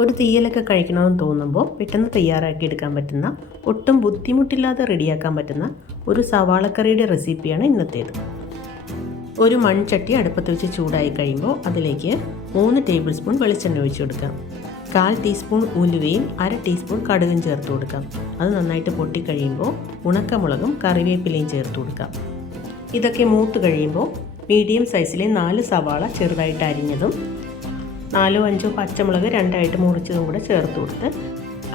ഒരു തീയലൊക്കെ കഴിക്കണമെന്ന് തോന്നുമ്പോൾ പെട്ടെന്ന് തയ്യാറാക്കി എടുക്കാൻ പറ്റുന്ന, ഒട്ടും ബുദ്ധിമുട്ടില്ലാതെ റെഡിയാക്കാൻ പറ്റുന്ന ഒരു സവാളക്കറിയുടെ റെസിപ്പിയാണ് ഇന്നത്തേത്. ഒരു മൺചട്ടി അടുപ്പത്ത് വെച്ച് ചൂടായി കഴിയുമ്പോൾ അതിലേക്ക് 3 ടേബിൾ സ്പൂൺ വെളിച്ചെണ്ണ ഒഴിച്ചു കൊടുക്കാം. 1/4 ടീസ്പൂൺ ഉലുവയും 1/2 ടീസ്പൂൺ കടുകും ചേർത്ത് കൊടുക്കാം. അത് നന്നായിട്ട് പൊട്ടിക്കഴിയുമ്പോൾ ഉണക്കമുളകും കറിവേപ്പിലയും ചേർത്ത് കൊടുക്കാം. ഇതൊക്കെ മൂത്ത് കഴിയുമ്പോൾ മീഡിയം സൈസിലെ 4 സവാള ചെറുതായിട്ട് അരിഞ്ഞതും 4-5 പച്ചമുളക് 2ആയിട്ട് മുറിച്ചതും കൂടെ ചേർത്ത് കൊടുത്ത്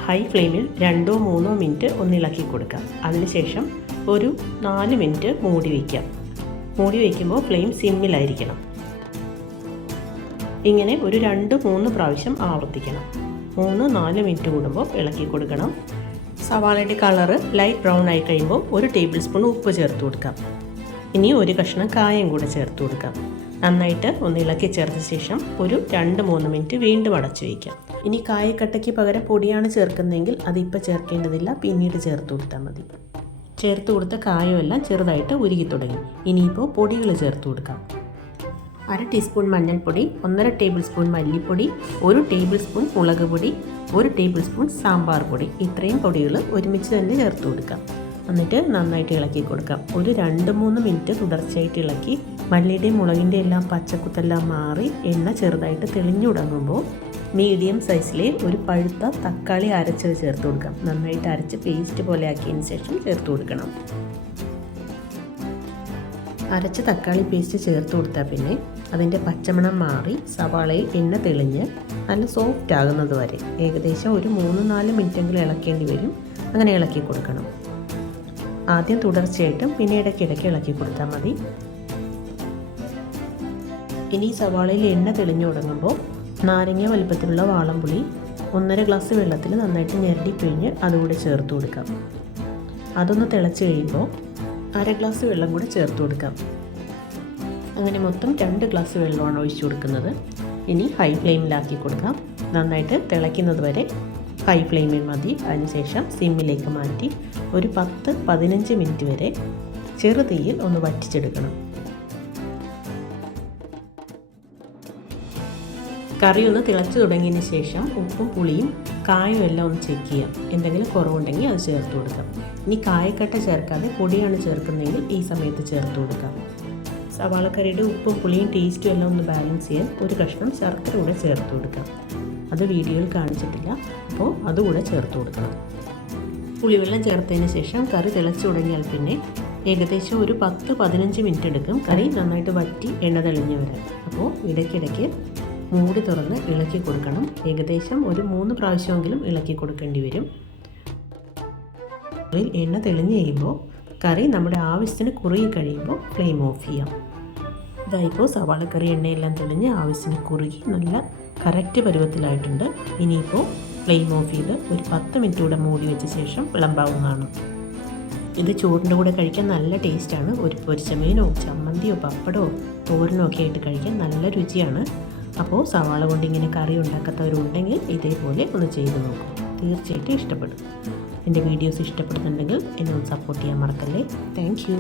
ഹൈ ഫ്ലെയിമിൽ 2-3 മിനിറ്റ് ഒന്ന് ഇളക്കി കൊടുക്കാം. അതിനുശേഷം ഒരു 4 മിനിറ്റ് മൂടി വയ്ക്കാം. മൂടി വയ്ക്കുമ്പോൾ ഫ്ലെയിം സിമ്മിലായിരിക്കണം. ഇങ്ങനെ ഒരു 2-3 പ്രാവശ്യം ആവർത്തിക്കണം. 3-4 മിനിറ്റ് കൂടുമ്പോൾ ഇളക്കി കൊടുക്കണം. സവാളയുടെ കളറ് ലൈറ്റ് ബ്രൗൺ ആയി കഴിയുമ്പോൾ 1 ടേബിൾ സ്പൂൺ ഉപ്പ് ചേർത്ത് കൊടുക്കാം. ഇനി ഒരു കഷ്ണം കായം കൂടെ ചേർത്ത് കൊടുക്കാം. നന്നായിട്ട് ഒന്ന് ഇളക്കി ചേർത്ത ശേഷം ഒരു 2-3 മിനിറ്റ് വീണ്ടും അടച്ചു വയ്ക്കാം. ഇനി കായക്കട്ടയ്ക്ക് പകരം പൊടിയാണ് ചേർക്കുന്നതെങ്കിൽ അതിപ്പോൾ ചേർക്കേണ്ടതില്ല, പിന്നീട് ചേർത്ത് കൊടുത്താൽ മതി. ചേർത്ത് കൊടുത്ത കായമെല്ലാം ചെറുതായിട്ട് ഉരുകി തുടങ്ങി. ഇനിയിപ്പോൾ പൊടികൾ ചേർത്ത് കൊടുക്കാം. 1/2 ടീസ്പൂൺ മഞ്ഞൾപ്പൊടി, 1/2 ടേബിൾ സ്പൂൺ മല്ലിപ്പൊടി, 1 ടേബിൾ സ്പൂൺ മുളക് പൊടി, 1 ടേബിൾ സ്പൂൺ സാമ്പാർ പൊടി. ഇത്രയും പൊടികൾ ഒരുമിച്ച് തന്നെ ചേർത്ത് കൊടുക്കാം. എന്നിട്ട് നന്നായിട്ട് ഇളക്കി കൊടുക്കാം. ഒരു 2-3 മിനിറ്റ് തുടർച്ചയായിട്ട് ഇളക്കി മല്ലിയുടെയും മുളകിൻ്റെ എല്ലാം പച്ചക്കുത്തെല്ലാം മാറി എണ്ണ ചെറുതായിട്ട് തെളിഞ്ഞു തുടങ്ങുമ്പോൾ മീഡിയം സൈസിലെ ഒരു പഴുത്ത തക്കാളി അരച്ചത് ചേർത്ത് കൊടുക്കാം. നന്നായിട്ട് അരച്ച് പേസ്റ്റ് പോലെ ആക്കിയതിന് ശേഷം ചേർത്ത് കൊടുക്കണം. അരച്ച തക്കാളി പേസ്റ്റ് ചേർത്ത് കൊടുത്താൽ പിന്നെ അതിൻ്റെ പച്ചമണം മാറി സവാളയിൽ എണ്ണ തെളിഞ്ഞ് നല്ല സോഫ്റ്റ് ആകുന്നത് വരെ ഏകദേശം ഒരു 3-4 മിനിറ്റെങ്കിലും ഇളക്കേണ്ടി വരും. അങ്ങനെ ഇളക്കി കൊടുക്കണം. ആദ്യം തുടർച്ചയായിട്ടും പിന്നെ ഇടയ്ക്കിടയ്ക്ക് ഇളക്കി കൊടുത്താൽ മതി. ഇനി സവാളയിൽ എണ്ണ തെളിഞ്ഞു തുടങ്ങുമ്പോൾ നാരങ്ങ വലുപ്പത്തിലുള്ള വാളംപുളി 1.5 ഗ്ലാസ് വെള്ളത്തിൽ നന്നായിട്ട് ഞെരടിപ്പിഴിഞ്ഞ് അതുകൂടെ ചേർത്ത് കൊടുക്കാം. അതൊന്ന് തിളച്ച് കഴിയുമ്പോൾ 1/2 ഗ്ലാസ് വെള്ളം കൂടെ ചേർത്ത് കൊടുക്കാം. അങ്ങനെ മൊത്തം 2 ഗ്ലാസ് വെള്ളമാണ് ഒഴിച്ചു കൊടുക്കുന്നത്. ഇനി ഹൈ ഫ്ലെയിമിലാക്കി കൊടുക്കാം. നന്നായിട്ട് തിളയ്ക്കുന്നത് വരെ ഹൈ ഫ്ലെയിമിൽ മതി. അതിനുശേഷം സിമ്മിലേക്ക് മാറ്റി ഒരു 10-15 മിനിറ്റ് വരെ ചെറുതീയിൽ ഒന്ന് വറ്റിച്ചെടുക്കണം. കറി ഒന്ന് തിളച്ച് തുടങ്ങിയതിന് ശേഷം ഉപ്പും പുളിയും കായും എല്ലാം ഒന്ന് ചെക്ക് ചെയ്യാം. എന്തെങ്കിലും കുറവുണ്ടെങ്കിൽ അത് ചേർത്ത് കൊടുക്കാം. ഇനി കായക്കട്ട ചേർക്കാതെ പൊടിയാണ് ചേർക്കുന്നതെങ്കിൽ ഈ സമയത്ത് ചേർത്ത് കൊടുക്കാം. സവാളക്കറിയുടെ ഉപ്പും പുളിയും ടേസ്റ്റും എല്ലാം ഒന്ന് ബാലൻസ് ചെയ്യാൻ ഒരു കഷ്ണം ശർക്കര കൂടെ ചേർത്ത് കൊടുക്കാം. അത് വീഡിയോയിൽ കാണിച്ചിട്ടില്ല, അപ്പോൾ അതുകൂടെ ചേർത്ത് കൊടുക്കണം. പുളിവെള്ളം ചേർത്തതിന് ശേഷം കറി തിളച്ച് തുടങ്ങിയാൽ പിന്നെ ഏകദേശം ഒരു 10-15 മിനിറ്റ് എടുക്കും കറി നന്നായിട്ട് വറ്റി എണ്ണ തെളിഞ്ഞ് വരാൻ. അപ്പോൾ ഇടയ്ക്കിടയ്ക്ക് മൂടി തുറന്ന് ഇളക്കി കൊടുക്കണം. ഏകദേശം ഒരു 3 പ്രാവശ്യമെങ്കിലും ഇളക്കി കൊടുക്കേണ്ടി വരും. എണ്ണ തെളിഞ്ഞ് കഴിയുമ്പോൾ കറി നമ്മുടെ ആവശ്യത്തിന് കുറുകി കഴിയുമ്പോൾ ഫ്ലെയിം ഓഫ് ചെയ്യാം. ഇതായിപ്പോൾ സവാളക്കറി എണ്ണയെല്ലാം തെളിഞ്ഞ് ആവശ്യത്തിന് കുറുകി നല്ല കറക്റ്റ് പരുവത്തിലായിട്ടുണ്ട്. ഇനിയിപ്പോൾ ഫ്ലെയിം ഓഫ് ചെയ്ത് ഒരു 10 മിനിറ്റ് കൂടെ മൂടി വെച്ച ശേഷം വിളമ്പാവുന്നതാണ്. ഇത് ചോറിൻ്റെ കൂടെ കഴിക്കാൻ നല്ല ടേസ്റ്റാണ്. ഒരു പൊരിച്ച മീനോ ചമ്മന്തിയോ പപ്പടമോ തോരനോ ഒക്കെ ആയിട്ട് കഴിക്കാൻ നല്ല രുചിയാണ്. അപ്പോൾ സവാള കൊണ്ട് ഇങ്ങനെ കറി ഉണ്ടാക്കാത്തവരുണ്ടെങ്കിൽ ഇതേപോലെ ഒന്ന് ചെയ്ത് നോക്കും. തീർച്ചയായിട്ടും ഇഷ്ടപ്പെടും. എൻ്റെ വീഡിയോസ് ഇഷ്ടപ്പെടുന്നുണ്ടെങ്കിൽ എന്നെ ഒന്ന് സപ്പോർട്ട് ചെയ്യാൻ മറക്കല്ലേ. Thank you.